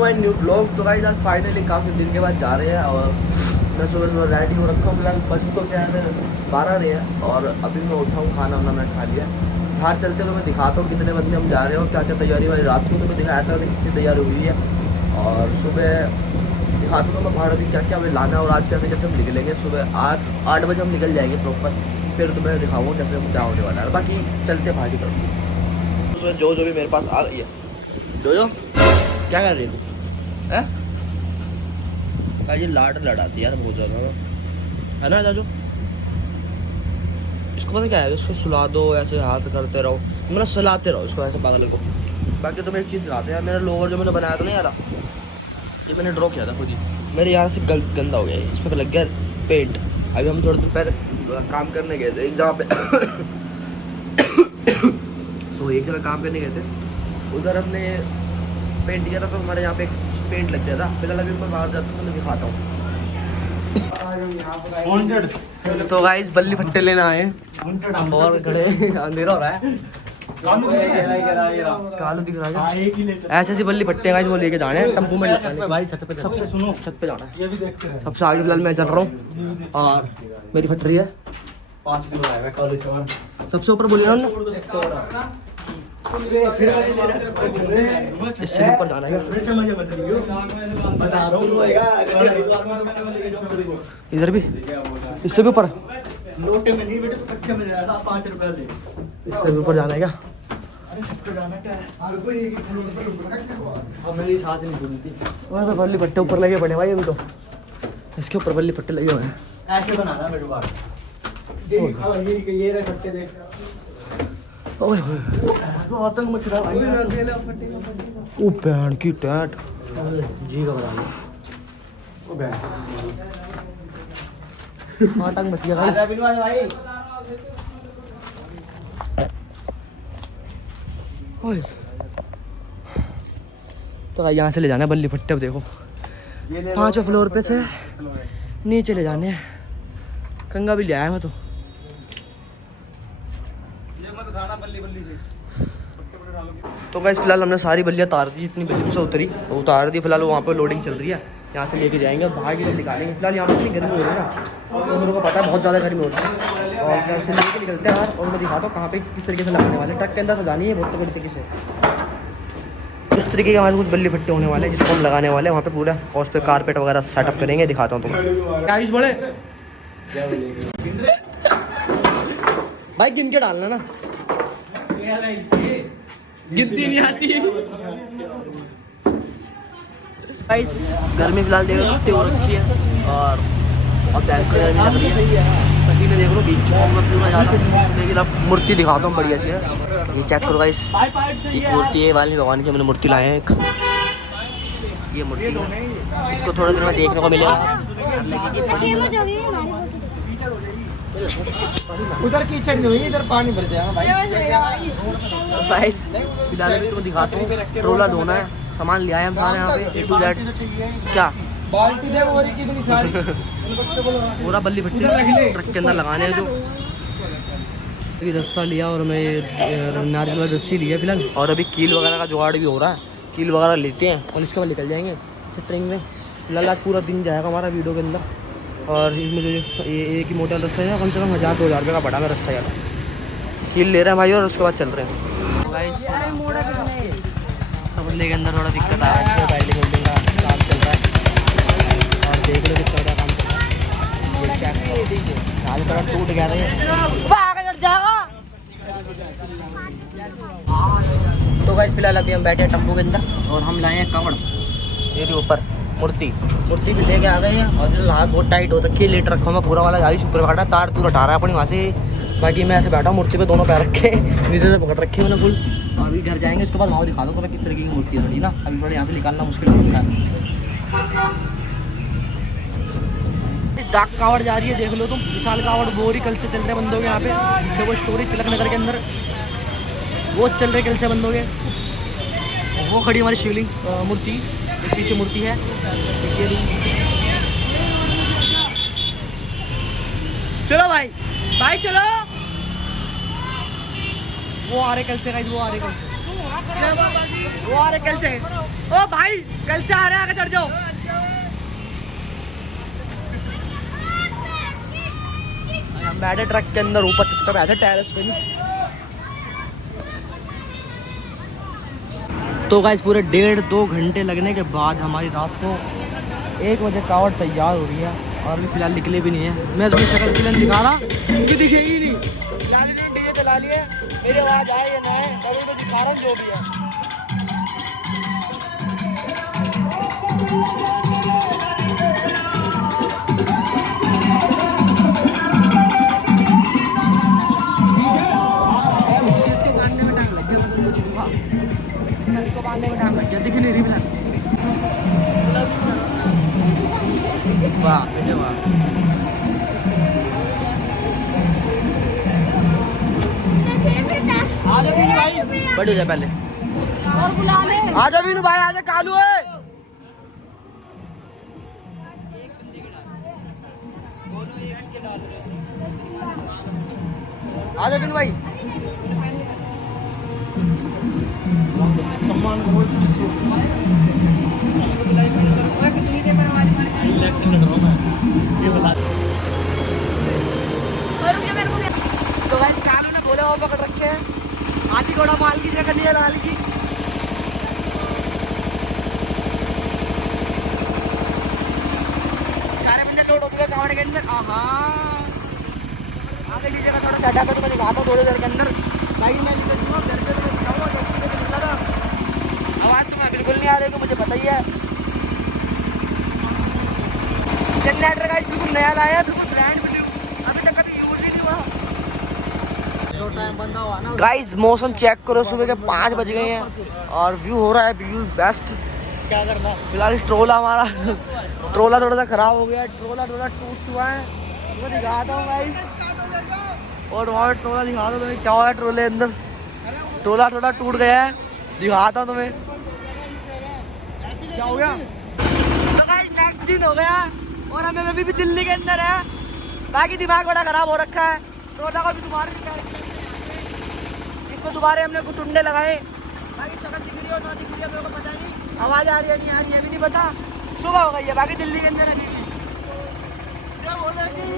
To my new blog. तो guys आज finally काफ़ी दिन के बाद जा रहे हैं और मैं सुबह रेडी हो रखा हूँ। फिलहाल बस तो क्या है 12 रहे हैं और अभी मैं उठा हूँ, खाना वाना मैं खा लिया। बाहर चलते तो मैं दिखाता हूँ कितने बंदे हम जा रहे हो, क्या क्या तैयारी वाली। रात को तो मैं दिखाया था कितनी तैयारी हुई है और सुबह दिखाता हूँ मैं बाहर अभी क्या क्या हमें लाना है और आज कैसे कैसे हम निकलेंगे। सुबह 8 बजे हम निकल जाएंगे प्रॉपर, फिर तो मैं दिखाऊँगा कैसे क्या होने वाला है। बाकी चलते बाहर की तरफ। उसमें जो भी मेरे पास आ रही है। जो क्या कर रही है तू है? ये लाड लड़ाती है यार बहुत ज़्यादा है ना जाजू। इसको पता क्या है, इसको सुला दो ऐसे हाथ करते रहो, मतलब सुलाते रहो इसको ऐसे पागल को। बाकी तो मैं एक चीज़ दिखाते हैं, मेरा लोवर जो मैंने बनाया था ना यार, ये मैंने ड्रॉ किया था खुद ही। मेरे यहाँ से गंदा हो गया, इस पर लग गया पेंट। अभी हम थोड़े दिन पहले काम करने गए थे एक जगह पे तो एक जगह काम करने गए थे, उधर हमने पेंट किया था तो हमारे यहाँ पे पेंट लग गया था। फिलहाल अभी मैं बाहर जाता हूँ तो मैं दिखाता हूँ। तो गाइस बल्ली फट्टे लेना आए और खड़े अंधेरा हो रहा है, कालू दिख रहा है। ऐसे ऐसी बल्ली फट्टे गाइस वो लेके जाने हैं टम्पू में भाई। छत पे सबसे सुनो, छत पे जाना है। सबसे आगे फिलहाल मैं चल रहा हूँ और मेरी फट रही है 5 किलो। सबसे ऊपर बोले ना इससे ऊपर जाना है। इधर भी इससे भी ऊपर, इससे भी ऊपर जाना है क्या? मेरी सांस नहीं खुलती। बल्ली पट्टे ऊपर लगे पड़े भाई, अभी तो इसके ऊपर बल्ली पट्टे लगे हुए हैं। ऐसे बना रहा मेरे बार ये रहे पट्टे देख। आतंक मच रहा है। ओ बैंड की टैट जी घबरा गया। ओ बैंड आतंक मच गया गाइस। तो यहाँ से ले जाना है बल्ली फट्टे। अब देखो 5 फ्लोर पे से नीचे ले जाने हैं। कंगा भी ले आया मैं तो। तो गाइस फिलहाल हमने सारी बल्लियाँ उतार दी, जितनी बल्ली से उतरी वो उतार दी। फिलहाल वहाँ पे लोडिंग चल रही है, यहाँ से लेके जाएंगे और बाहर की तरफ निकालेंगे। फिलहाल यहाँ पे इतनी गर्मी हो रही है ना, तो मेरे को पता है बहुत ज़्यादा गर्मी हो रही है। और फिलहाल से लेके निकलते हैं बाहर और मैं दिखाता हूँ कहाँ पे किस तरीके से लगाने वाले। ट्रक के अंदर सजानी है बहुत तगड़ी तरीके से। इस तरीके के हमारे कुछ बल्ली फट्टे होने वाले हैं जिसको हम लगाने वाले हैं वहाँ पे पूरा, और उस पर कारपेट वगैरह सेटअप करेंगे। दिखाता हूँ तुम्हें क्या बोले भाई, गिन के डालना ना, गिनती नहीं आती। गाइस गर्मी फिलहाल देख लो कितनी हो रखी है और बैंक गर्मी लग रही है। सभी में देख लो बीच चुकाऊंगा पूरा ज़्यादा, लेकिन अब मूर्ति दिखाता हूँ बढ़िया सी है। ये चेक करो गाइस, एक मूर्ति है वाली भगवान की, मैंने मूर्ति लाए हैं एक। ये मूर्ति है, इसको थोड़ा देर में देखने को मिलेगा। उधर कीचड़ नहीं हुई, इधर पानी भर जाएगा भाई। फिलहाल अभी तुमको दिखाता हूँ, रोला धोना है, सामान लिया है हम सारे यहाँ पे A to Z। क्या बाल्टी दे वो कितनी सारी पूरा बल्ली भट्टी ट्रक के अंदर लगाने हैं। जो अभी रस्सा लिया और मैं नारियल वाली रस्सी ली है फिलहाल, और अभी कील वगैरह का जुगाड़ भी हो रहा है। कील वगैरह लेते हैं और इसके बाद निकल जाएंगे छटरिंग में। फिलहाल आज पूरा दिन जाएगा हमारा वीडियो के अंदर। और इसमें जो ये एक ही मोटा रस्सा है, कम से कम 1000-2000 रुपये का पड़ा मैं रस्सा यार। कील ले रहे हैं भाई और उसके बाद चल रहे हैं। बल्ले के अंदर थोड़ा दिक्कत आ रही है, बैल्डिंग वेल्डिंग का काम चल रहा है और देख लो कितना बड़ा काम चल रहा है। ये चेक आज थोड़ा टूट गया था। तो गाइस फिलहाल अभी हम बैठे हैं टम्पू के अंदर और हम लाए हैं कावड़। ये ऊपर मूर्ति भी लेके आ गए हैं और फिर हाथ बहुत टाइट हो रखी है। लेट रखा मैं पूरा वाला गाड़ी ऊपर बैठा, तार तूर हटा रहा है अपनी वहाँ से। बाकी मैं ऐसे बैठा हूँ मूर्ति पे, दोनों पैर रखे नीचे से पकड़ रखे मैंने फुल। अभी घर जाएंगे उसके बाद वहाँ दिखा दो तुम्हें किस तरीके की मूर्ति है थोड़ी ना। अभी थोड़ा यहाँ से निकालना मुश्किल हो रखा है। डाक कावड़ जा रही है, देख लो तुम, विशाल कावड़ बोरी कल से चल रहे बंदों के यहाँ पे। देखो स्टोरी तिलक नगर के अंदर वो चल रहे कल से बंदों के। वो खड़ी हमारी शिवलिंग मूर्ति, एक पीछे मूर्ति है। चलो भाई चलो, वो आ रहे कल से गाइस, वो आ रहे कल से। वो आ रहे कल से। ओ भाई कल से आ रहे हैं, आगे चढ़ जाओ। हम बैठे ट्रक के अंदर, ऊपर छत पे बैठे टेरेस पे नहीं। तो गाइस पूरे 1.5-2 घंटे लगने के बाद हमारी रात को 1 बजे कावड़ तैयार हो रही है और अभी फिलहाल निकले भी नहीं है। मैं अपनी शक्ल फिल्म दिखा रहा क्योंकि दिखेगी नहीं। लाली ने डीजे चला लिए, मेरी आवाज़ आए या ना आए, तभी तो दिखा रहा हूँ जो भी है। इस चीज़ को बांधने में टाइम लग गया, बस कुछ नहीं हुआ। इसको बांधने में टाइम लग गया, दिख नहीं रही फिलहाल। वाह बेटे वाह। आजा बीनू भाई, बैठ जा पहले। और बुला ले। आजा बीनू भाई, आजा कालू है। आजा बीनू भाई। सम्मान को इलेक्शन लड़ रहा हूं मैं, ये बता। और रुक जा, मेरे को भी। तो गाइस कालू ने बोले वो पकड़ रखे हैं, हाथी घोड़ा माल की जगह नहीं है लाल की। सारे बंदे लोड हो चुके हैं कावड़ के अंदर। आगे की जगह थोड़ा सेटअप है तो मैं दिखाता हूँ थोड़ी देर के अंदर। भाई मैं निकल चुका हूँ घर से, तो मैं दिखाऊंगा टैक्सी से निकला था। आवाज़ तुम्हें बिल्कुल नहीं आ रही, मुझे पता ही है। जनरेटर गाइस बिल्कुल नया लाया है, बिल्कुल ब्रांड न्यू, अभी तक कभी यूज़ ही नहीं हुआ। गाइस मौसम चेक करो, सुबह के 5 बज गए हैं और व्यू हो रहा है बिल्कुल बेस्ट। क्या करना फिलहाल ट्रोला हमारा ट्रोला थोड़ा सा खराब हो गया है, ट्रोला थोड़ा टूट चुका है। मैं दिखाता हूँ गाइस, और वहाँ ट्रोला दिखाता हूँ तुम्हें क्या हो रहा है ट्रोले अंदर। ट्रोला थोड़ा टूट गया है, दिखाता हूँ तुम्हें क्या हो गया। तो गाइस नेक्स्ट दिन हो गया और हमें अभी भी दिल्ली के अंदर है। बाकी दिमाग बड़ा खराब हो रखा है। ट्रोला को भी दोबारा इसमें दोबारा हमने कुछ टुंडे लगाए। बाकी शक्ल दिख रही हो ना दिख रही है मेरे को पता नहीं, आवाज़ आ रही है नहीं आ रही है भी नहीं पता। सुबह हो गई है, बाकी दिल्ली के अंदर रखेंगे। क्या बोलेंगे